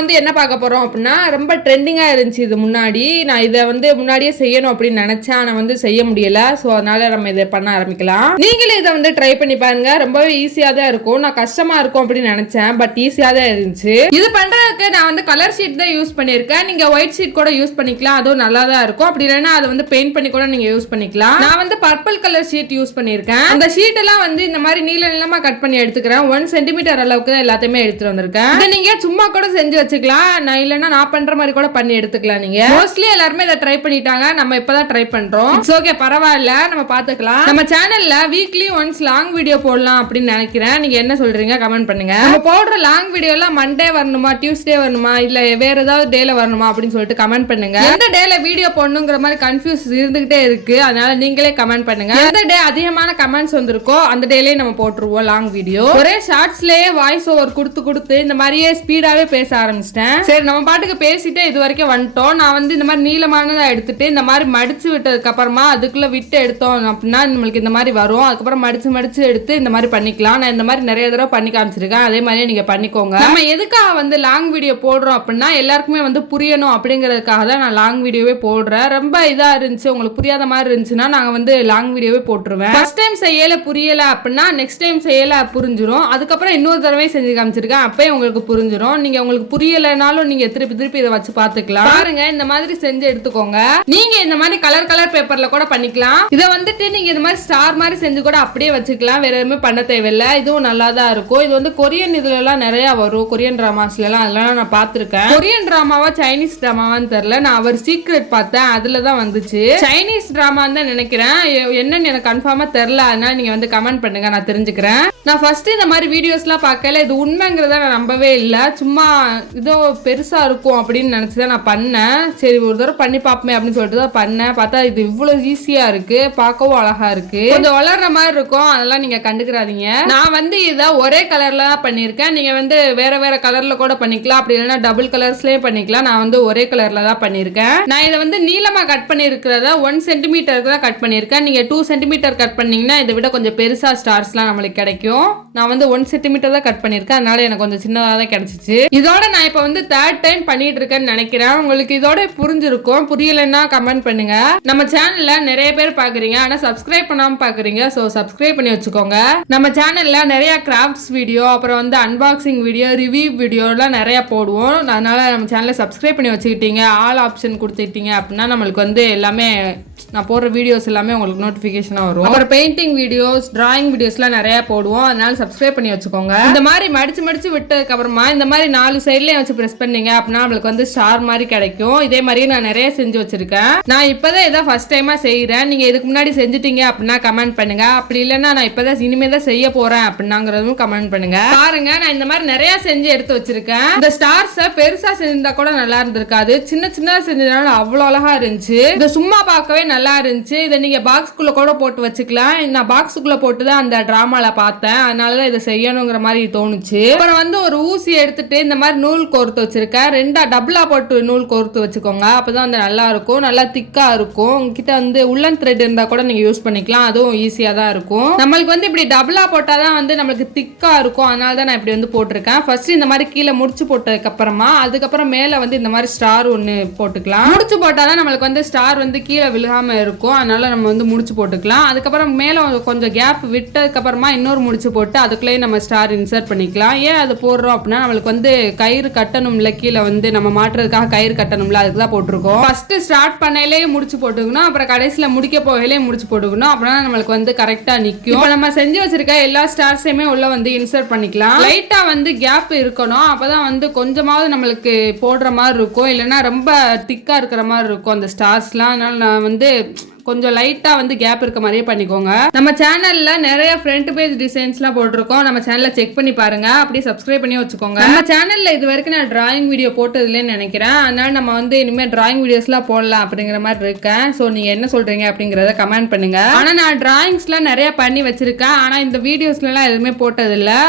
வந்து என்ன பார்க்க போறோம் அப்படின்னா, ரொம்ப ட்ரெண்டிங்கா இருந்துச்சு இது முன்னாடி. நான் இதை வந்து முன்னாடியே செய்யணும் அப்படின்னு நினைச்சேன், ஆனா வந்து செய்ய முடியல. ஸோ அதனால நம்ம இதை பண்ண ஆரம்பிக்கலாம். நீங்களே இதை வந்து ட்ரை பண்ணி பாருங்க, ரொம்பவே ஈஸியா தான் இருக்கும். நான் கஷ்டமா இருக்கும் அப்படின்னு நினைச்சேன், பட் ஈஸியா தான் இருந்துச்சு. இது பண்றதுக்கு நான் வந்து கலர் ஷீட் தான் யூஸ் பண்ணிருக்கேன். நீங்க ஒயிட் ஷீட் கூட யூஸ் பண்ணிக்கலாம், அதுவும் நல்லா தான் இருக்கும். அப்படி இல்லைன்னா அதை வந்து பெயிண்ட் பண்ணி கூட நீங்க யூஸ் பண்ணிக்கலாம். நான் வந்து பர்பிள் கலர் ஷீட் யூஸ் பண்ணிருக்கேன். அந்த ஷீட் எல்லாம் வந்து இந்த மாதிரி நீளமா கட் பண்ணி எடுத்துக்கிறேன். 1 சென்டிமீட்டர் அளவுக்கு தான் எல்லாத்தையுமே எடுத்துட்டு வந்திருக்கேன். இதை நீங்க சும்மா கூட செஞ்சு வச்சுக்கலாம். நான் இல்லைன்னா நான் பண்ற மாதிரி கூட பண்ணி எடுத்துக்கலாம். நீங்க மோஸ்ட்லி எல்லாருமே இதை ட்ரை பண்ணிட்டாங்க, நம்ம இப்பதான் ட்ரை பண்றோம். ஓகே, பரவாயில்ல, நம்ம பாத்துக்கலாம். நம்ம சேனல்ல வீக்லி ஒன்ஸ் லாங் வீடியோ போடலாம் அப்படின்னு நினைக்கிறேன். நீங்க என்ன சொல்றீங்க கமெண்ட் பண்ணுங்க. நம்ம போடுற லாங் வீடியோ எல்லாம் மண்டே வரணுமா, டியூஸ்டே வரணுமா, இல்ல வேற ஏதாவது டேல வரணுமா அப்படின்னு சொல்லிட்டு கமெண்ட் பண்ணுங்க. எந்த டேல வீடியோ போடணுங்கிற மாதிரி கன்ஃபியூஸ் இருந்துகிட்டே இருக்கு. அதனால நீங்களே கமெண்ட் பண்ணுங்க. எந்த டே அதிகமான கமெண்ட்ஸ் வந்திருக்கோ அந்த டேலயே நம்ம போட்டுருவோம் லாங் வீடியோ. ஒரே ஷார்ட்ஸ்லயே வாய்ஸ் ஓவர் கொடுத்து இந்த மாதிரியே ஸ்பீடாவே பேச ஆரம்பிச்சிட்டேன். சரி, நம்ம பாட்டுக்கு பேசிட்டு இது வரைக்கும் வந்துட்டோம். நான் வந்து இந்த மாதிரி நீளமானதா எடுத்துட்டு இந்த மாதிரி மடிச்சு விட்டதுக்கு அப்புறமா அதுக்குள்ள விட்டு எடுத்தோம் அப்படின்னா நம்மளுக்கு இந்த மாதிரி வரும். அதுக்கப்புறம் மடிச்சு எடுத்து இந்த மாதிரி பண்ணிக்கலாம். நான் இந்த மாதிரி நிறைய தடவை பண்ணி காமிச்சிருக்கேன், அதே மாதிரியே நீங்க பண்ணிக்கோங்க. நம்ம எதுக்காக வந்து லாங் வீடியோ போடுறோம் அப்படின்னா எல்லாருக்குமே வந்து புரியணும் அப்படிங்கிறதுக்காக தான் நான் லாங் வீடியோவே போடுறேன். ரொம்ப இதா இருந்துச்சு, உங்களுக்கு புரியாத மாதிரி இருந்துச்சுன்னா நாங்க வந்து லாங் வீடியோவே போட்டுருவேன். ஃபர்ஸ்ட் டைம் செய்யல புரியல அப்படின்னா நெக்ஸ்ட் டைம் செய்யல புரிஞ்சிடும். அதுக்கப்புறம் இன்னொரு தடவை செஞ்சு காமிச்சிருக்கேன், அப்பயே உங்களுக்கு புரிஞ்சிடும். நீங்க உங்களுக்கு புரியலனாலும் நீங்க திருப்பி இதை வச்சு பாத்துக்கலாம். பாருங்க, இந்த மாதிரி செஞ்சு எடுத்துக்கோங்க. நீங்க இந்த மாதிரி கலர் பேப்பர்ல கூட பண்ணிக்கலாம். இதை வந்துட்டு நீங்க இந்த மாதிரி ஸ்டார் மாதிரி செஞ்சு கூட அப்படியே வச்சுக்கலாம். வேற எதுவுமே பண்ண தேவையில்லை. இதுவும் நல்லா தான் இருக்கும். இது வந்து கொரியன் இதுல எல்லாம் நிறைய வரும். கொரியன் டிராமாஸ்ல எல்லாம் அதெல்லாம் நான் பாத்திருக்கேன். கொரியன் டிராமாவா சைனீஸ் டிராமாவான்னு தெரியல. நான் அவர் சீக்ரெட் பார்த்தேன், அதுலதான் வந்துச்சு. சைனீஸ் டிராமான்னு தான் நினைக்கிறேன். என்னன்னு எனக்கு கன்ஃபார்மா தெரியல. அதனால நீங்க வந்து கமெண்ட் பண்ணுங்க, நான் தெரிஞ்சுக்கிறேன். நான் ஃபர்ஸ்ட் இந்த மாதிரி வீடியோஸ்லாம் பார்க்கல, இது உண்மைங்கிறத நான் நம்பவே இல்லை. சும்மா இதோ பெருசா இருக்கும் அப்படின்னு நினைச்சுதான் நான் பண்ணேன். சரி, ஒரு தடவை பண்ணி பார்ப்போமே அப்படின்னு சொல்லிட்டு தான் பண்ணேன். பார்த்தா இது இவ்வளவு ஈஸியா இருக்கு, பார்க்கவும் அழகா இருக்கு. கொஞ்சம் வளர்ற மாதிரி இருக்கும், அதெல்லாம் நீங்க கண்டுக்கிறாதீங்க. நான் வந்து இதை ஒரே கலர்ல தான் பண்ணிருக்கேன். நீங்க வந்து வேற கலர்ல கூட பண்ணிக்கலாம், அப்படி இல்லைன்னா டபுள் கலர்ஸ்லயே பண்ணிக்கலாம். நான் வந்து ஒரே கலர்ல தான் பண்ணிருக்கேன். நான் இதை வந்து நீளமா கட் பண்ணிருக்கிறத 1 சென்டிமீட்டருக்கு தான் கட் பண்ணிருக்கேன். நீங்க 2 சென்டிமீட்டர் கட் பண்ணீங்கன்னா இதை விட கொஞ்சம் பெருசா ஸ்டார்ஸ்லாம் நம்மளுக்கு கிடைக்கும். நான் வந்து 1 சென்டிமீட்டர் தான் கட் பண்ணிருக்கேன், அதனால எனக்கு கொஞ்சம் சின்னதாக தான் கிடைச்சிச்சு. இதோட நான் இப்போ வந்து 3rd டைம் பண்ணிட்டு இருக்கேன்னு நினைக்கிறேன். உங்களுக்கு இதோட புரிஞ்சிருக்கும். புரியலன்னா கமெண்ட் பண்ணுங்க. நம்ம சேனல்ல நிறைய பேர் பாக்குறீங்க, ஆனா சப்ஸ்கிரைப் பண்ணாம பாக்குறீங்க. சோ சப்ஸ்கிரைப் பண்ணி வச்சுக்கோங்க. நம்ம சேனல்ல நிறைய கிராஃப்ட்ஸ் வீடியோ, அப்புறம் வந்து அன்பாக்சிங் வீடியோ, ரிவ்யூ வீடியோ எல்லாம் நிறைய போடுவோம். அதனால நம்ம சேனலை சப்ஸ்கிரைப் பண்ணி வச்சுக்கிட்டீங்க, ஆல் ஆப்ஷன் கொடுத்துட்டீங்க அப்படின்னா நம்மளுக்கு வந்து எல்லாமே நான் போடுற வீடியோஸ் எல்லாமே உங்களுக்கு நோட்டிபிகேஷனா வரும். அப்புறம் பெயிண்டிங் வீடியோஸ், டிராயிங் வீடியோஸ்லாம் நிறைய போடுவோம். அதனால சப்ஸ்கிரைப் பண்ணி வச்சுக்கோங்க. இந்த மாதிரி மடிச்சு விட்டதுக்கு அப்புறமா இந்த மாதிரி 4 சைட்லயும் வச்சு பிரஸ் பண்ணீங்க அப்படின்னா நம்மளுக்கு வந்து ஸ்டார் மாதிரி கிடைக்கும். இதே மாதிரி நான் நிறைய செஞ்சு வச்சிருக்கேன். நான் இப்பதான் இதை ஃபர்ஸ்ட் டைமா செய்யறேன். நீங்க இதுக்கு முன்னாடி செஞ்சுட்டீங்க அப்படின்னா கமெண்ட் பண்ணுங்க. அப்படி இல்லைன்னா நான் இப்பதான் இனிமே தான் செய்ய போறேன் அப்படின்னாங்கிறதும் கமெண்ட் பண்ணுங்க. பாருங்க, நான் இந்த மாதிரி நிறைய செஞ்சு எடுத்து வச்சிருக்கேன். இந்த ஸ்டார்ஸ பெருசா செஞ்சிருந்தா கூட நல்லா இருந்திருக்காது, சின்னதா செஞ்சதுனால அவ்வளவு அழகா இருந்துச்சு. இதை சும்மா பார்க்கவே நல்லா இருந்துச்சு. இதை நீங்க பாக்ஸ்குள்ள கூட போட்டு வச்சுக்கலாம். நான் பாக்ஸுக்குள்ள போட்டுதான் அந்த டிராமால பார்த்தேன், அதனாலதான் இதை செய்யணுங்கிற மாதிரி தோணுச்சு. அப்புறம் வந்து ஒரு ஊசி எடுத்துட்டு இந்த மாதிரி நூல் கோர்த்து வச்சிருக்கேன். 2 டபுளா போட்டு நூல் கோர்த்து வச்சுக்கோங்க, அப்பதான் வந்து நல்லா இருக்கும், நல்லா திக்கா இருக்கும். உங்ககிட்ட வந்து உள்ளன் த்ரெட் இருந்தா கூட நீங்க யூஸ் பண்ணிக்கலாம், அதுவும் ஈஸியா தான் இருக்கும். நம்மளுக்கு வந்து இப்படி டபுளா போட்டாதான் வந்து நம்மளுக்கு திக்கா இருக்கும், அதனால தான் நான் இப்படி வந்து போட்டிருக்கேன். ஃபர்ஸ்ட் இந்த மாதிரி கீழே முடிச்சு போட்டதுக்கு அப்புறமா அதுக்கப்புறம் மேல வந்து இந்த மாதிரி ஸ்டார் ஒன்னு போட்டுக்கலாம். முடிச்சு போட்டாதான் நம்மளுக்கு வந்து ஸ்டார் வந்து கீழே விழுகாம இருக்கும், அதனால நம்ம வந்து முடிச்சு போட்டுக்கலாம். அதுக்கப்புறம் மேல கொஞ்சம் கேப் விட்டதுக்கு அப்புறமா இன்னொரு முடிச்சு போட்டு அதுக்குள்ளேயே நம்ம ஸ்டார் இன்சர்ட் பண்ணிக்கலாம். ஏன் அது போடுறோம் அப்படின்னா நம்மளுக்கு வந்து கயிறு கட்டணும்ல, கீழே வந்து நம்ம மாட்டுறதுக்காக கயிறு கட்டணும்ல, அதுக்கு தான் போட்டிருக்கோம். ஃபர்ஸ்ட் ஸ்டார்ட் பண்ணையிலேயே முடிச்சு போட்டுக்கணும், அப்புறம் கடைசியில முடிக்க போகையிலேயே முடிச்சு போட்டுக்கணும். அப்படின்னா நம்மளுக்கு வந்து கரெக்டா நிக்கும். இப்போ நம்ம செஞ்சு வச்சிருக்க எல்லா ஸ்டார்ஸையுமே உள்ள வந்து இன்சர்ட் பண்ணிக்கலாம். லைட்டா வந்து கேப் இருக்கணும், அப்பதான் வந்து கொஞ்சமாவது நம்மளுக்கு போடுற மாதிரி இருக்கும், இல்லைன்னா ரொம்ப திக்கா இருக்கிற மாதிரி இருக்கும் அந்த ஸ்டார்ஸ்லாம். அதனால நான் வந்து கொஞ்சம் லைட்டா வந்து கேப் இருக்க மாதிரியே பண்ணிக்கோங்க. நம்ம சேனல்ல நிறைய ஃப்ரண்ட் பேஜ் டிசைன்ஸ்லாம் போட்டிருக்கோம், நம்ம சேனலை செக் பண்ணி பாருங்க. அப்படியே சப்ஸ்கிரைப் பண்ணி வச்சுக்கோங்க. நம்ம சேனல்ல இது வரைக்கும் நான் டிராயிங் வீடியோ போட்டதுலன்னு நினைக்கிறேன், அதனால நம்ம வந்து இனிமேல் டிராயிங் வீடியோஸ்லாம் போடலாம் அப்படிங்கிற மாதிரி இருக்கேன். ஸோ நீங்க என்ன சொல்றீங்க அப்படிங்கறத கமெண்ட் பண்ணுங்க. ஆனா நான் டிராயிங்ஸ்லாம் நிறைய பண்ணி வச்சிருக்கேன், ஆனா இந்த வீடியோஸ்லாம் எதுவுமே போட்டதில்லை.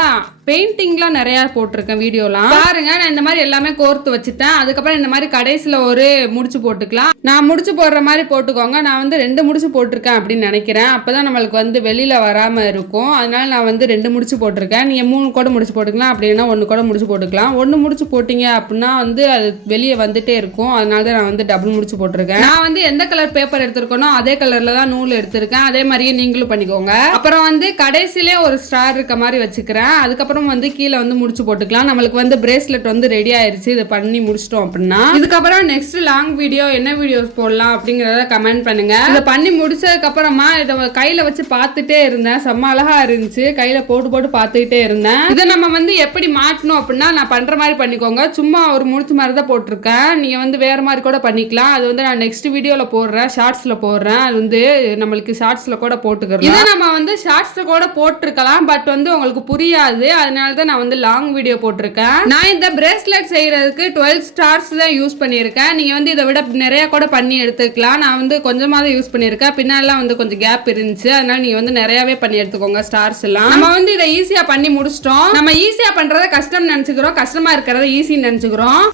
பெயிண்டிங்லாம் நிறைய போட்டிருக்கேன் வீடியோலாம் பாருங்க. நான் இந்த மாதிரி எல்லாமே கோர்த்து வச்சுட்டேன். அதுக்கப்புறம் இந்த மாதிரி கடைசியில் ஒரு முடிச்சு போட்டுக்கலாம். நான் முடிச்சு போடுற மாதிரி போட்டுக்கோங்க. நான் வந்து 2 முடிச்சு போட்டிருக்கேன் அப்படின்னு நினைக்கிறேன். அப்பதான் நம்மளுக்கு வந்து வெளியில வராம இருக்கும். அதனால நான் வந்து 2 முடிச்சு போட்டிருக்கேன். நீங்க 3 கூட முடிச்சு போட்டுக்கலாம், அப்படின்னா 1 கூட முடிச்சு போட்டுக்கலாம். 1 முடிச்சு போட்டீங்க அப்படின்னா வந்து அது வெளியே வந்துட்டே இருக்கும். அதனால தான் நான் வந்து டபுள் முடிச்சு போட்டிருக்கேன். நான் வந்து எந்த கலர் பேப்பர் எடுத்திருக்கேனோ அதே கலர்ல தான் நூல் எடுத்திருக்கேன். அதே மாதிரியே நீங்களும் பண்ணிக்கோங்க. அப்புறம் வந்து கடைசியிலே ஒரு ஸ்டார் இருக்க மாதிரி வச்சுக்கிறேன். அதுக்கப்புறம் வந்து கீழே வந்து முடிச்சு போட்டுக்கலாம். நம்மளுக்கு வந்து பிரேஸ்லெட் வந்து ரெடி ஆயிருச்சு. இதை பண்ணி முடிச்சிட்டோம் அப்படின்னா இதுக்கப்புறம் நெக்ஸ்ட் லாங் வீடியோ என்ன வீடியோஸ் போடலாம் அப்படிங்கறத கமெண்ட் பண்ணுங்க. இதை பண்ணி முடிச்சதுக்கு அப்புறமா இதை கையில வச்சு பார்த்துட்டே இருந்தேன். செம்ம அழகா இருந்துச்சு. கையில போட்டு பார்த்துக்கிட்டே இருந்தேன். இதை நம்ம வந்து எப்படி மாட்டணும் அப்படின்னா நான் பண்ற மாதிரி பண்ணிக்கோங்க. சும்மா ஒரு முடிச்சு மாதிரி தான் போட்டிருக்கேன். நீங்க வந்து வேற மாதிரி கூட பண்ணிக்கலாம். அது வந்து நான் நெக்ஸ்ட் வீடியோல போடுறேன், ஷார்ட்ஸ்ல போடுறேன். அது வந்து நம்மளுக்கு ஷார்ட்ஸ்ல கூட போட்டுக்கிறோம். இதை நம்ம வந்து ஷார்ட்ஸ்ல கூட போட்டிருக்கலாம். பட் வந்து உங்களுக்கு புரியாது. அதனால தான் நான் வந்து லாங் வீடியோ போட்டிருக்கேன். நான் இந்த பிரேஸ்லெட் செய்யறதுக்கு 12 ஸ்டார்ஸ் தான் யூஸ் பண்ணியிருக்கேன். நீங்க வந்து இதை விட நிறைய கூட பண்ணி எடுத்துக்கலாம். நான் வந்து கொஞ்சமாக தான் யூஸ் பண்ணியிருக்கேன். பின்னாலாம் வந்து கொஞ்சம் கேப் இருந்துச்சு. அதனால நீங்க வந்து நிறையவே பண்ணி எடுத்துக்கோங்க ஸ்டார்ஸ் எல்லாம். நம்ம வந்து இதை ஈஸியா பண்ணி முடிச்சிட்டோம். நம்ம ஈஸியா பண்றத கஷ்டம் நினைச்சுக்கிறோம், கஷ்டமா இருக்கிறத ஈஸின்னு நினைச்சுக்கிறோம்.